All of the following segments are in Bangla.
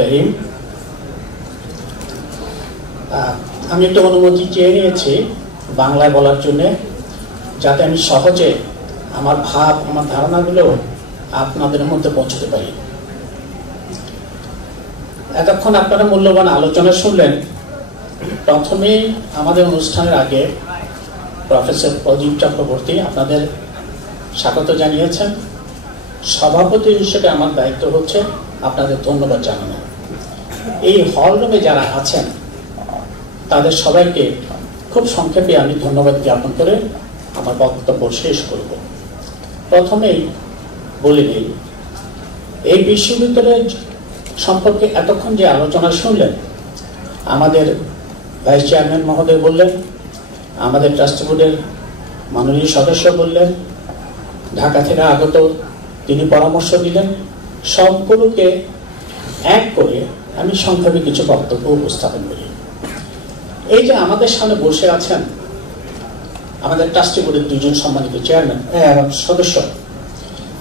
রহিম, আমি একটু অনুমতি চেয়ে নিয়েছি বাংলায় বলার জন্য, যাতে আমি সহজে আমার ভাব, আমার ধারণাগুলো আপনাদের মধ্যে পৌঁছতে পারি। এতক্ষণ আপনারা মূল্যবান আলোচনা শুনলেন। প্রথমেই আমাদের অনুষ্ঠানের আগে প্রফেসর প্রদীপ চক্রবর্তী আপনাদের স্বাগত জানিয়েছেন। সভাপতি হিসেবে আমার দায়িত্ব হচ্ছে আপনাদের ধন্যবাদ জানানো। এই হল রুমে যারা আছেন তাদের সবাইকে খুব সংক্ষেপে আমি ধন্যবাদ জ্ঞাপন করে আমার বক্তব্য শেষ করব। প্রথমেই বলে নিই, এই বিশ্ববিদ্যালয় সম্পর্কে এতক্ষণ যে আলোচনা শুনলেন, আমাদের ভাইস চেয়ারম্যান মহোদয় বললেন, আমাদের ট্রাস্টি বোর্ডের মাননীয় সদস্য বললেন, ঢাকা থেকে আগত তিনি পরামর্শ দিলেন, সবগুলোকে এক করে আমি সংক্ষেপে কিছু বক্তব্য উপস্থাপন করি। এই যে আমাদের সামনে বসে আছেন আমাদের ট্রাস্টি বোর্ডের দুজন সম্মানিত চেয়ারম্যান সদস্য,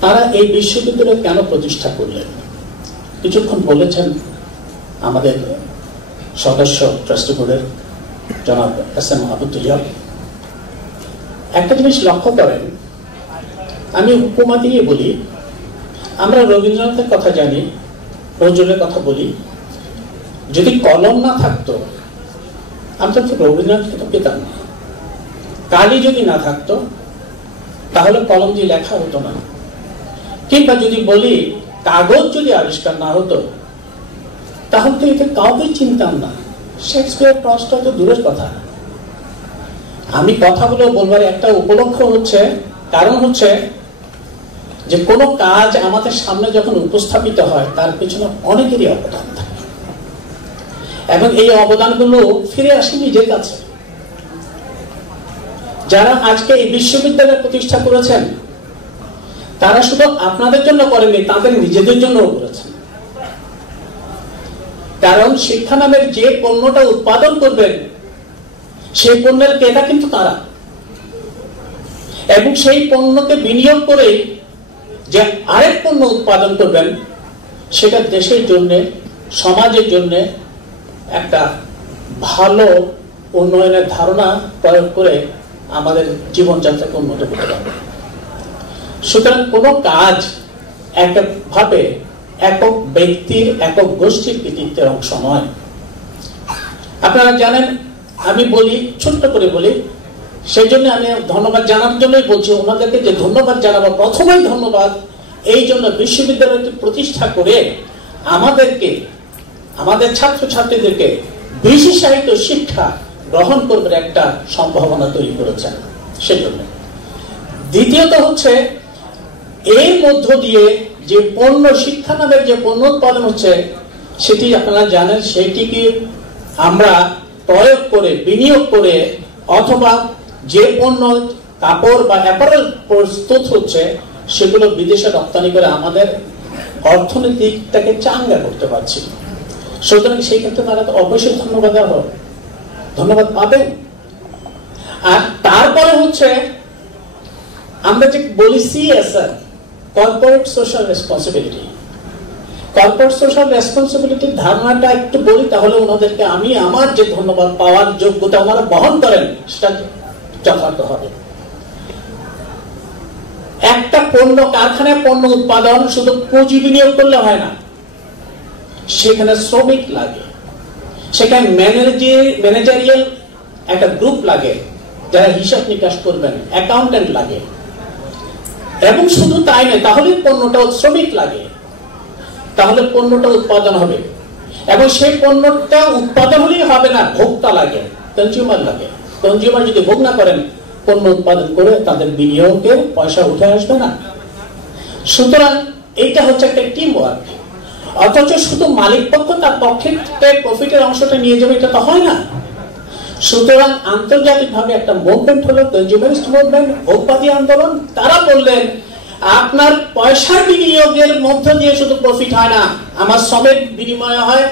তারা এই বিশ্ববিদ্যালয় কেন প্রতিষ্ঠা করলেন কিছুক্ষণ বলেছেন আমাদের সদস্য ট্রাস্টি বোর্ডের জনাব এস.এম. আবুদ্দুল্লাহ। একটা জিনিস লক্ষ্য করেন, আমি উপমা দিয়ে বলি, আমরা রবীন্দ্রনাথের কথা জানি, নজরুলের কথা বলি, যদি কলম না থাকতো আমরা তো রবীন্দ্রনাথকে তো পেতাম না। কালি যদি না থাকতো তাহলে কলম দিয়ে লেখা হতো না। কিংবা যদি বলি কাগজ যদি আবিষ্কার না হতো তাহলে তো এটা কাউকে চিনতাম না। শেক্সপিয়ার, টলস্টয় তো দূরের কথা। আমি কথাগুলো বলবার একটা উপলক্ষ হচ্ছে, কারণ হচ্ছে যে কোনো কাজ আমাদের সামনে যখন উপস্থাপিত হয় তার পেছনে অনেকেরই অবদান থাকে, এবং এই অবদানগুলো ফিরে আসে নিজের কাছে। যারা আজকে এই বিশ্ববিদ্যালয় প্রতিষ্ঠা করেছেন তারা শুধু আপনাদের জন্য করেননি, তাদের নিজেদের জন্য করেছেন। কারণ শিক্ষা নামের যে পণ্যটা উৎপাদন করবেন সেই পণ্যের ক্রেতা কিন্তু তারা, এবং সেই পণ্যকে বিনিয়োগ করে যে আরেক পণ্য উৎপাদন করবেন সেটা দেশের জন্য, সমাজের জন্য একটা ভালো উন্নয়নের ধারণা প্রয়োগ করে আমাদের জীবনযাত্রাকে উন্নত করতে পারবে। সুতরাং কোনো কাজ একভাবে একক ব্যক্তির, একক গোষ্ঠীর কৃতিত্বের অংশ নয়। আপনারা জানেন, আমি বলি, ছোট্ট করে বলি, সেই জন্য আমি ধন্যবাদ জানার জন্যই বলছি ওনাদেরকে, যে ধন্যবাদ জানাবো প্রথমেই ধন্যবাদ এই জন্য বিশ্ববিদ্যালয়টি প্রতিষ্ঠা করে আমাদেরকে, আমাদের ছাত্রছাত্রীদেরকে বিশেষায়িত শিক্ষা গ্রহণ করবার একটা সম্ভাবনা তৈরি করেছেন, সেজন্য। দ্বিতীয়ত হচ্ছে, এর মধ্য দিয়ে যে পণ্য, শিক্ষা নামের যে পণ্য উৎপাদন হচ্ছে সেটি আপনারা জানেন, সেটিকে আমরা প্রয়োগ করে, বিনিয়োগ করে, অথবা যে পণ্য কাপড় বা অ্যাপারেল প্রস্তুত হচ্ছে সেগুলো বিদেশে রপ্তানি করে আমাদের অর্থনীতিটাকে চাঙ্গা করতে পারছি। সুতরাং সেই ক্ষেত্রে তারা তো অবশ্যই ধন্যবাদ পাবেন। আর তারপরে হচ্ছে আমরা যে বলি CSR, corporate social responsibility. Corporate social রেসপন্সিবিলিটির ধারণাটা একটু বলি, তাহলে ওনাদেরকে আমি আমার যে ধন্যবাদ পাওয়ার যোগ্যতা ওনারা বহন করেন সেটা যথার্থ হবে। একটা পণ্য, কারখানায় পণ্য উৎপাদন শুধু পুঁজি বিনিয়োগ করলে হয় না, সেখানে শ্রমিক লাগে, সেখানে ম্যানেজারিয়াল একটা গ্রুপ লাগে যারা হিসাব নিকাশ করবেন, অ্যাকাউন্টেন্ট লাগে, এবং শুধু তাই নয়, তাহলে পণ্যটা, শ্রমিক লাগে, তাহলে পণ্যটা উৎপাদন হবে। এবং সেই পণ্যটা উৎপাদন হলেই হবে না, ভোক্তা লাগে, কনজিউমার লাগে। কনজিউমার যদি ভোগ না করেন, পণ্য উৎপাদন করে তাদের বিনিয়োগের পয়সা উঠে আসবে না। সুতরাং এইটা হচ্ছে একটা টিম ওয়ার্ক। অথচ শুধু মালিক পক্ষ তার পক্ষে প্রফিটের অংশটা নিয়ে যাবে, এটা তো হয় না। সুতরাং আন্তর্জাতিকভাবে একটা মুভমেন্ট হলো কনজিউমারিস্ট মুভমেন্ট, ভোগবাদী আন্দোলন। তারা বললেন আপনার পয়সার বিনিয়োগের মধ্য দিয়ে শুধু প্রফিট হয় না, আমার শ্রমের বিনিময় হয়,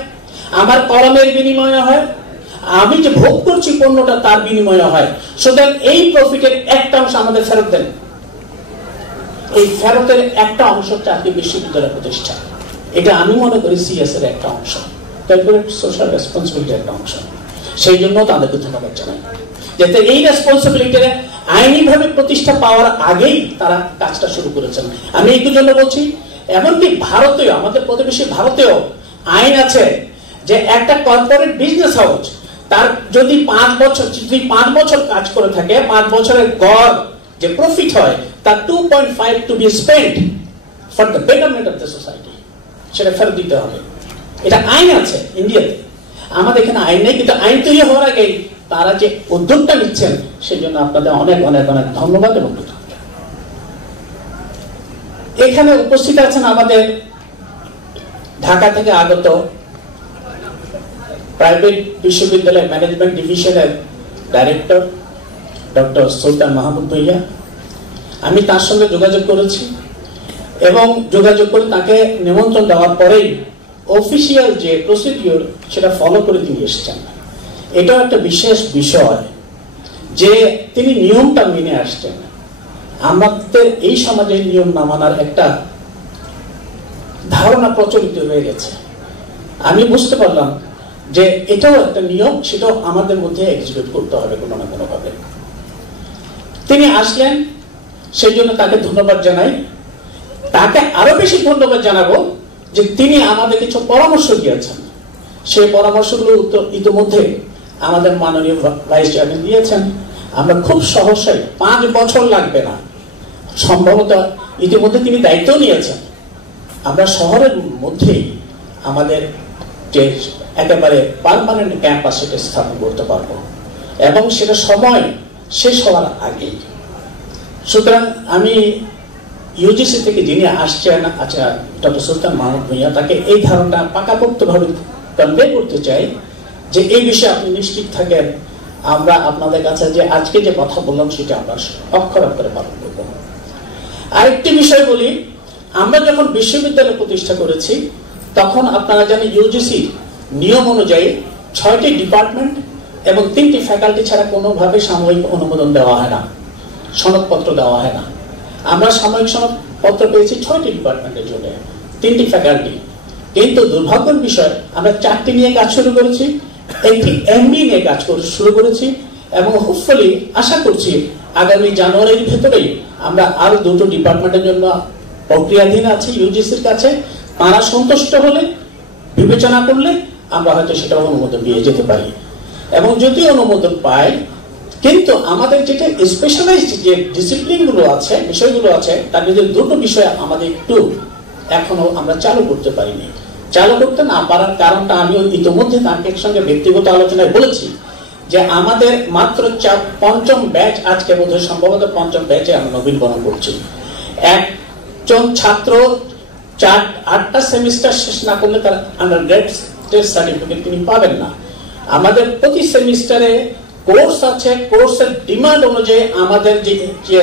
আমার কলমের বিনিময় হয়, আমি যে ভোগ করছি পণ্যটা তার বিনিময় হয়। সুতরাং এই প্রফিটের একটা অংশ আমাদের ফেরত দেন। এই ফেরতের একটা অংশ চাকরি বিশ্ববিদ্যালয় প্রতিষ্ঠা। এটা আমি মনে করি সিএস এর একটা অংশ, কর্পোরেট সোশ্যাল রেসপন্সিবিলিটির একটা অংশ। সেই জন্য তাদেরকে ধন্যবাদ জানাই, যাতে এই রেসপন্সিবিলিটির আইনিভাবে প্রতিষ্ঠা পাওয়ার আগেই তারা কাজটা শুরু করেছেন। আমি এই জন্য বলছি, এমনকি ভারতেও, আমাদের প্রতিবেশী ভারতেও আইন আছে যে একটা কর্পোরেট বিজনেস হাউস তার যদি 5 বছর কাজ করে থাকে, 5 বছরের গড় যে প্রফিট হয় তার 2.5 to be spent for the betterment of the society, সেটা ফেরত দিতে হবে। এটা আইন আছে ইন্ডিয়াতে, আমাদের এখানে আইন নেই, কিন্তু আইন তৈরি হওয়ার আগেই তারা যে উদ্যোগটা নিচ্ছেন সেই জন্য আপনাদের অনেক অনেক অনেক ধন্যবাদ এবং কৃতজ্ঞতা। এখানে উপস্থিত আছেন আমাদের ঢাকা থেকে আগত প্রাইভেট বিশ্ববিদ্যালয় ম্যানেজমেন্ট ডিভিশনের ডাইরেক্টর ডক্টর সুলতান মাহমুদ ভাইয়া। আমি তার সঙ্গে যোগাযোগ করেছি এবং যোগাযোগ করে তাকে নিমন্ত্রণ দেওয়ার পরেই অফিসিয়াল যে প্রসিডিওর সেটা ফলো করে তিনি এসেছেন। এটাও একটা বিশেষ বিষয় যে তিনি নিয়মটা মেনে আসছেন। আমাদের এই সমাজে নিয়ম না মানার একটা ধারণা প্রচলিত হয়ে গেছে। আমি বুঝতে পারলাম যে এটাও একটা নিয়ম, সেটাও আমাদের মধ্যে এক্সিকিউট করতে হবে কোনো না কোনো ভাবে। তিনি আসলেন, সেই জন্য তাকে ধন্যবাদ জানাই। তাকে আরো বেশি ধন্যবাদ জানাবো যে তিনি আমাদের কিছু পরামর্শ দিয়েছেন। সেই পরামর্শগুলো ইতিমধ্যে আমাদের মাননীয় ভাইস চেয়ারম্যান দিয়েছেন। আমরা খুব সহসাই, 5 বছর লাগবে না, সম্ভবত ইতিমধ্যে তিনি দায়িত্ব নিয়েছেন, আমরা শহরের মধ্যেই আমাদের যে একেবারে পার্মানেন্ট ক্যাম্পাস সেটা স্থাপন করতে পারবো এবং সেটা সময় শেষ হওয়ার আগেই। সুতরাং আমি ইউজিসি থেকে যিনি আসছেন, আচ্ছা ডক্টর সুলতান মাহমুদ ভুঁইয়া, তাকে এই ধারণা পাকাপোক্তভাবে কনভে করতে চাই যে এই বিষয়ে আপনি নিশ্চিত থাকেন, আমরা আপনাদের কাছে যে আজকে যে কথা বললাম সেটা আমরা অক্ষর অক্ষরে পালন করব। আরেকটি বিষয় বলি, আমরা যখন বিশ্ববিদ্যালয় প্রতিষ্ঠা করেছি তখন আপনারা জানেন ইউজিসি নিয়ম অনুযায়ী 6টি ডিপার্টমেন্ট এবং 3টি ফ্যাকাল্টি ছাড়া কোনোভাবে সাময়িক অনুমোদন দেওয়া হয় না, সনদপত্র দেওয়া হয় না। আমরা সাময়িক সনদপত্র পেয়েছি 6টি ডিপার্টমেন্টের জন্য, 3টি ফ্যাকাল্টি। কিন্তু দুর্ভাগ্যের বিষয়, আমরা 4টি নিয়ে কাজ শুরু করেছি, একটি এমবি নিয়ে কাজ শুরু করেছি এবং হোপফুলি আশা করছি আগামী জানুয়ারির ভেতরেই আমরা আরো 2টো ডিপার্টমেন্টের জন্য প্রক্রিয়াধীন আছি ইউজিসির কাছে। তারা সন্তুষ্ট হলে, বিবেচনা করলে আমরা হয়তো সেটা অনুমোদন দিয়ে যেতে পারি। এবং যদি অনুমোদন পাই, কিন্তু আমাদের যেটা স্পেশালাইজড যে ডিসিপ্লিন গুলো আছে, বিষয়গুলো আছে, তার মধ্যে 2টো বিষয় আমাদের একটু এখনো আমরা চালু করতে পারিনি। চালু করতে না পারার কারণটা আমি ইতিমধ্যে তার সঙ্গে ব্যক্তিগত আলোচনায় বলেছি যে আমাদের মাত্র 5ম ব্যাচ, আজকে বোধহয় সম্ভবত 5ম ব্যাচে আমরা নবীনবরণ করছি। একজন ছাত্র 8টা সেমিস্টার শেষ না করলে তার আন্ডারগ্রেড সার্টিফিকেট তিনি পাবেন না। আমাদের প্রতি সেমিস্টারে কোর্স আছে, কোর্সের ডিমান্ড অনুযায়ী আমাদের যে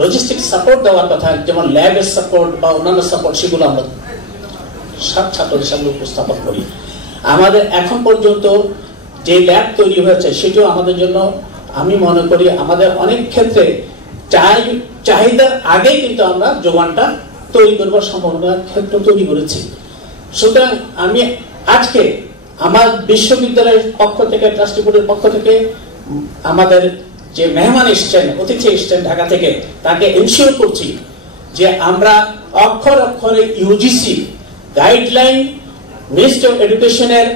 লজিস্টিক সাপোর্ট দেওয়ার কথা, যেমন ল্যাবের সাপোর্ট বা অন্যান্য সাপোর্ট, সেগুলো আমরা ছাত্রদের সামনে উপস্থাপন করি। আমাদের এখন পর্যন্ত যে ল্যাব তৈরি হয়েছে সেটিও আমাদের জন্য, আমি মনে করি আমাদের অনেক ক্ষেত্রে চাহিদার আগেই কিন্তু আমরা যোগানটা তৈরি করবার সম্ভাবনার ক্ষেত্র তৈরি করেছি। সুতরাং আমি আজকে আমার বিশ্ববিদ্যালয়ের পক্ষ থেকে, ট্রাস্টি বোর্ডের পক্ষ থেকে আমাদের যে মেহমান এসছেন, অতিথি এসছেন ঢাকা থেকে, তাকে এনশিওর করছি যে আমরা অক্ষর অক্ষরে ইউজিসি গাইডলাইন, মিনিস্ট্রি অফ এডুকেশনের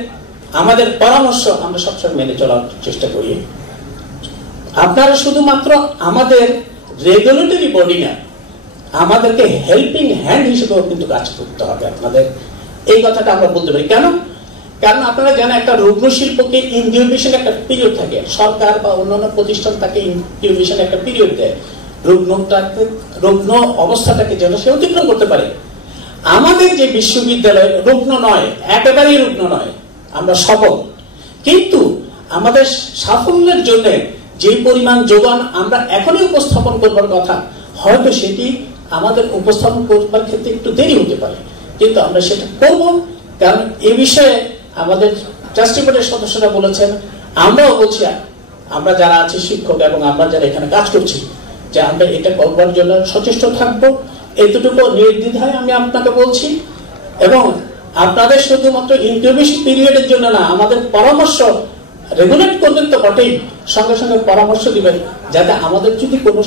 আমাদের পরামর্শ আমরা সবসময় মেনে চলার চেষ্টা করি। আপনারা শুধুমাত্র আমাদের রেগুলেটরি বডি না, আমাদেরকে হেল্পিং হ্যান্ড হিসেবেও কিন্তু কাজ করতে হবে আপনাদের। এই কথাটা আমরা বলতে পারি কেন? কারণ আপনারা জানেন একটা রুগ্ন শিল্পকে ইনকিউবেশন একটা পিরিয়ড থাকে, সরকার বা অন্যান্য প্রতিষ্ঠান তাকে ইনকিউবেশন একটা পিরিয়ড দেয়, রুগ্ন অবস্থাটাকে যেন সে অতিক্রম করতে পারে। আমাদের যে বিশ্ববিদ্যালয় রুগ্ন নয়, একেবারেই রুগ্ন নয়, আমরা সফল, কিন্তু আমাদের সাফল্যের জন্য যে পরিমাণ যোগান আমরা এখনই উপস্থাপন করবার কথা, হয়তো সেটি আমাদের উপস্থাপন করবার ক্ষেত্রে একটু দেরি হতে পারে, কিন্তু আমরা সেটা করব। কারণ এ বিষয়ে আমাদের ট্রাস্টি বোর্ডের সদস্যরা বলেছেন, আমরাও বলছি, আমরা যারা আছি শিক্ষক এবং আমরা যারা এখানে কাজ করছি, যে আমরা এটা করবার জন্য সচেষ্ট থাকবো। এতটুকু নির্দ্বিধায় আমি আপনাকে বলছি। এবং আপনাদের শুধুমাত্র ইনকিউবেশন পিরিয়ডের জন্য না, আমাদের পরামর্শ রেগুলেট করবেন তো বটেই, সঙ্গে সঙ্গে পরামর্শ দিবেন যাতে আমাদের যদি কোনো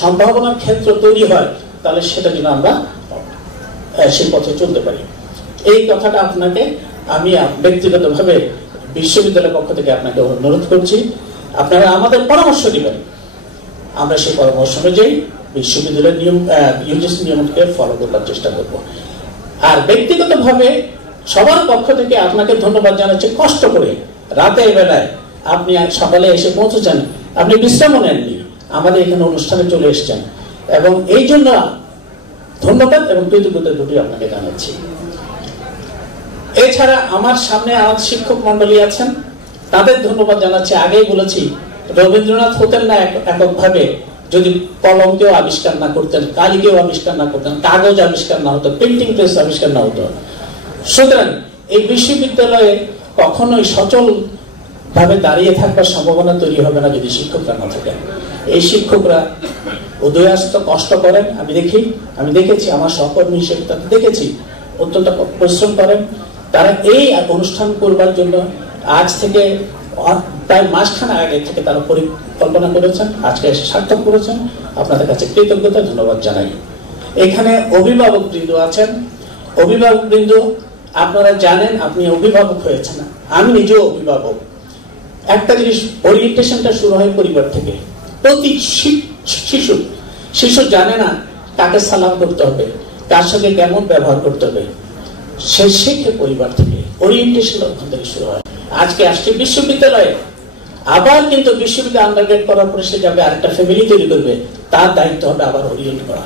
সম্ভাবনার ক্ষেত্র তৈরি হয় তাহলে সেটা যেন আমরা সেই পথে চলতে পারি। এই কথাটা আপনাকে আমি ব্যক্তিগতভাবে বিশ্ববিদ্যালয়ের পক্ষ থেকে আপনাকে অনুরোধ করছি, আপনারা আমাদের পরামর্শ দিবেন, আমরা সেই পরামর্শ অনুযায়ী বিশ্ববিদ্যালয়ের নিয়ম ইউজিসি নিয়মকে ফলো করবার চেষ্টা করব। আর ব্যক্তিগতভাবে সবার পক্ষ থেকে আপনাকে ধন্যবাদ জানাচ্ছি, কষ্ট করে রাতের বেলায় আপনি সকালে এসে পৌঁছেছেন, আপনি বিশ্রামও নেননি, আমাদের এখানে অনুষ্ঠানে চলে এসেছেন, এবং এই জন্য ধন্যবাদ এবং কৃতজ্ঞতা দুটি আপনাকে জানাচ্ছি। এছাড়া আমার সামনে আমার শিক্ষক মন্ডলী আছেন, তাদের ধন্যবাদ জানাচ্ছি। আগেই বলেছি, রবীন্দ্রনাথ হতেন না এককভাবে যদি কলমকেও আবিষ্কার না করতেন, কালিকেও আবিষ্কার না করতেন, কাগজ আবিষ্কার না হতো, প্রিন্টিং প্রেস আবিষ্কার না হতো। সুতরাং এই বিশ্ববিদ্যালয়ে কখনোই সচল ভাবে দাঁড়িয়ে থাকবার সম্ভাবনা তৈরি হবে না যদি শিক্ষকরা না থাকেন। এই শিক্ষকরা উদয়াস্ত কষ্ট করেন, আমি দেখেছি, আমার সহকর্মী হিসেবে তাদের দেখেছি, অত্যন্ত পরিশ্রম করেন। তারা এই অনুষ্ঠান করবার জন্য আজ থেকে প্রায় মাসখানা আগে থেকে তারা পরিকল্পনা করেছেন, আজকে এসে সার্থক করেছেন। আপনাদের কাছে কৃতজ্ঞতা ধন্যবাদ জানাই। এখানে অভিভাবক বৃন্দ আছেন, অভিভাবক বৃন্দ আপনারা জানেন আপনি অভিভাবক হয়েছেন, আমি নিজেও অভিভাবক। একটা জিনিস, ওরিয়েন্টেশনটা শুরু হয় পরিবার থেকে। প্রতি শিশু জানে না কাকে সালাম করতে হবে, কার সঙ্গে কেমন ব্যবহার করতে হবে, সে শেখে পরিবার থেকে, ওরিয়েন্টেশন ওখান থেকে শুরু হয়। আজকে আসছে বিশ্ববিদ্যালয়ে, আবার কিন্তু বিশ্ববিদ্যালয় আন্ডারগ্রেড করার পরে সে যাবে আরেকটা ফ্যামিলি তৈরি করবে, তার দায়িত্ব হবে আবার ওরিয়েন্ট করা,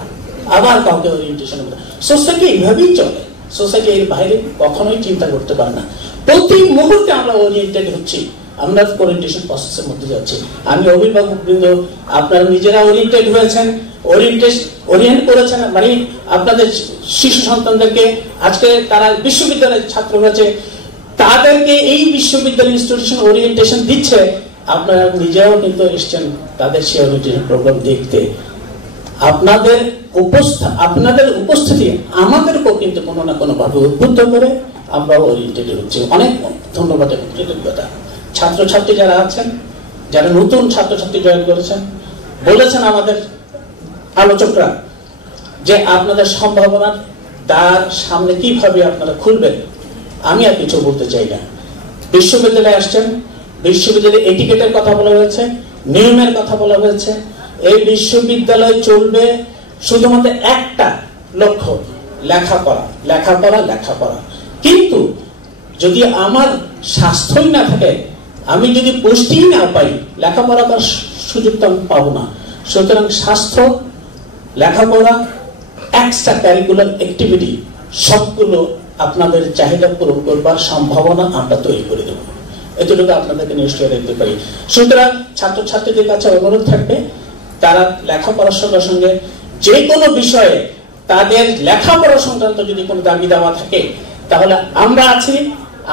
আবার কাউকে ওরিয়েন্টেশন করা। সোসাইটি এইভাবেই চলে, সোসাইটি এর বাইরে কখনোই চিন্তা করতে পারে না। প্রতি মুহূর্তে আমরা ওরিয়েন্টেড হচ্ছি, আমরা ওরিয়েন্টেশন প্রসেসের মধ্যে যাচ্ছি। আমি অভিভাবক বৃন্দ, আপনারা নিজেরা ওরিয়েন্টেড হয়েছেন, ওরিয়েন্ট করেছেন, মানে আপনাদের শিশু সন্তানদেরকে আজকে তারা বিশ্ববিদ্যালয়ের ছাত্র হয়েছে, তাদেরকে এই বিশ্ববিদ্যালয় ইনস্টিটিউশন ওরিয়েন্টেশন দিচ্ছে। আপনারা নিজেরাও কিন্তু এসছেন তাদের সেই ওরিয়েন্টেশন প্রোগ্রাম দেখতে। আপনাদের উপস্থিতি আমাদেরকেও কিন্তু কোনো না কোনো ভাবে উদ্বুদ্ধ করে আমরা ওরিয়েন্টেড হচ্ছি। অনেক ধন্যবাদ এবং কৃতজ্ঞতা। ছাত্রছাত্রী যারা আছেন, যারা নতুন ছাত্রছাত্রী জয়েন করেছেন, বলেছেন আমাদের আলোচকরা যে আপনাদের সম্ভাবনার দ্বার সামনে কিভাবে আপনারা খুলবেন। আমি আর কিছু বলতে চাই না। বিশ্ববিদ্যালয়ে আসছেন, বিশ্ববিদ্যালয়ে এটিকেটের কথা বলা হয়েছে, নিয়মের কথা বলা হয়েছে। এই বিশ্ববিদ্যালয় চলবে শুধুমাত্র একটা লক্ষ্য, লেখাপড়া, লেখাপড়া, লেখাপড়া। কিন্তু যদি আমার স্বাস্থ্যই না থাকে, আমি যদি পুষ্টিই না পাই, লেখাপড়া করার সুযোগ তো আমি পাবো না। সুতরাং স্বাস্থ্য, লেখাপড়া, এক্সট্রা ক্যারিকুলার অ্যাক্টিভিটি সবগুলো আপনাদের চাহিদা পূরণ করবার সম্ভাবনা আমরা তৈরি করে দেব, এতটুকু আপনাদেরকে নিশ্চয় দেখতে পারি। সুতরাং ছাত্রছাত্রীদের কাছে অনুরোধ থাকবে, তারা লেখাপড়ার সঙ্গে সঙ্গে যে কোনো বিষয়ে তাদের লেখাপড়া সংক্রান্ত যদি কোনো দাবি দাওয়া থাকে, তাহলে আমরা আছি,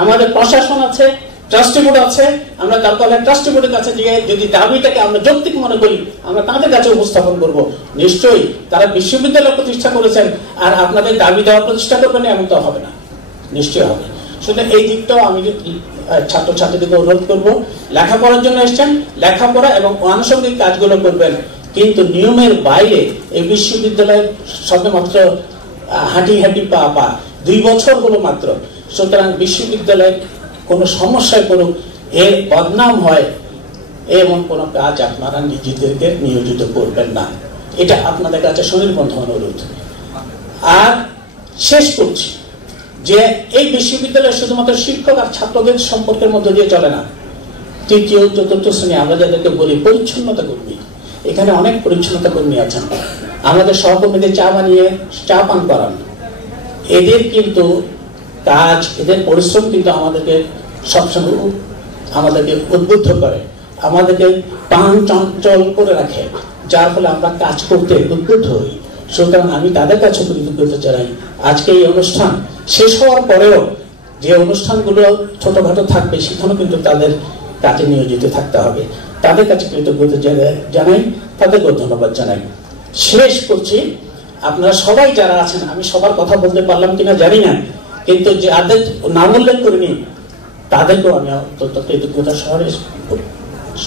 আমাদের প্রশাসন আছে, ট্রাস্টি বোর্ড আছে। আমরা তারপরে ট্রাস্টি বোর্ডের কাছে গিয়ে যদি দাবিটাকে আমরা যৌক্তিক মনে করি, আমরা তাদের কাছে উপস্থাপন করব। নিশ্চয়ই তারা বিশ্ববিদ্যালয় প্রতিষ্ঠা করেছেন, আর আপনাদের দাবি দেওয়া প্রতিষ্ঠা করবেন এমন তো হবে না, নিশ্চয় হবে। সুতরাং এই দিকটাও আমি ছাত্রছাত্রীদেরকে অনুরোধ করব, লেখাপড়ার জন্য এসছেন, লেখাপড়া এবং আনুষঙ্গিক কাজগুলো করবেন, কিন্তু নিয়মের বাইরে এই বিশ্ববিদ্যালয় সবেমাত্র হাঁটি পা 2 বছর হলো মাত্র। সুতরাং বিশ্ববিদ্যালয় কোনো সমস্যায় পড়ুক, এর বদনাম হয় এমন কোনো কাজ আপনারা নিজেদেরকে নিয়োজিত করবেন না, এটা আপনাদের কাছে সুনির্বন্ধ অনুরোধ। আর শেষ করছি যে এই বিশ্ববিদ্যালয় শুধুমাত্র শিক্ষক আর ছাত্রদের সম্পর্কের মধ্যে দিয়ে চলে না। 3য় 4র্থ শ্রেণী আমরা যাদেরকে বলি পরিচ্ছন্নতা কর্মী, এখানে অনেক পরিচ্ছন্নতা কর্মী আছেন, আমাদের সহকর্মীদের চা বানিয়ে চা পান করান। এদের কিন্তু কাজ, এদের পরিশ্রম কিন্তু আমাদেরকে সবসময় আমাদেরকে উদ্বুদ্ধ করে, আমাদেরকে প্রাণ চঞ্চল করে রাখে, যার ফলে আমরা কাজ করতে উদ্বুদ্ধ হই। সুতরাং আমি তাদের কাছে কৃতজ্ঞতা জানাই। আজকে এই অনুষ্ঠান শেষ হওয়ার পরেও যে অনুষ্ঠানগুলো ছোটখাটো থাকবে, সেখানেও কিন্তু তাদের কাজে নিয়োজিত থাকতে হবে। তাদের কাছে কৃতজ্ঞতা জানাই, তাদেরকেও ধন্যবাদ জানাই। শেষ করছি, আপনারা সবাই যারা আছেন, আমি সবার কথা বলতে পারলাম কিনা জানি না, কিন্তু যাদের নাম উল্লেখ করিনি তাদেরকেও আমি অত্যন্ত কৃতজ্ঞতা সহকারে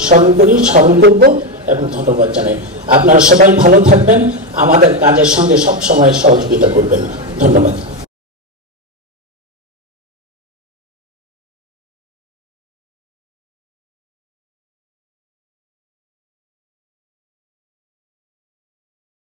স্মরণ করি, স্মরণ করবো এবং ধন্যবাদ জানাই। আপনারা সবাই ভালো থাকবেন, আমাদের কাজের সঙ্গে সবসময় সহযোগিতা করবেন। ধন্যবাদ।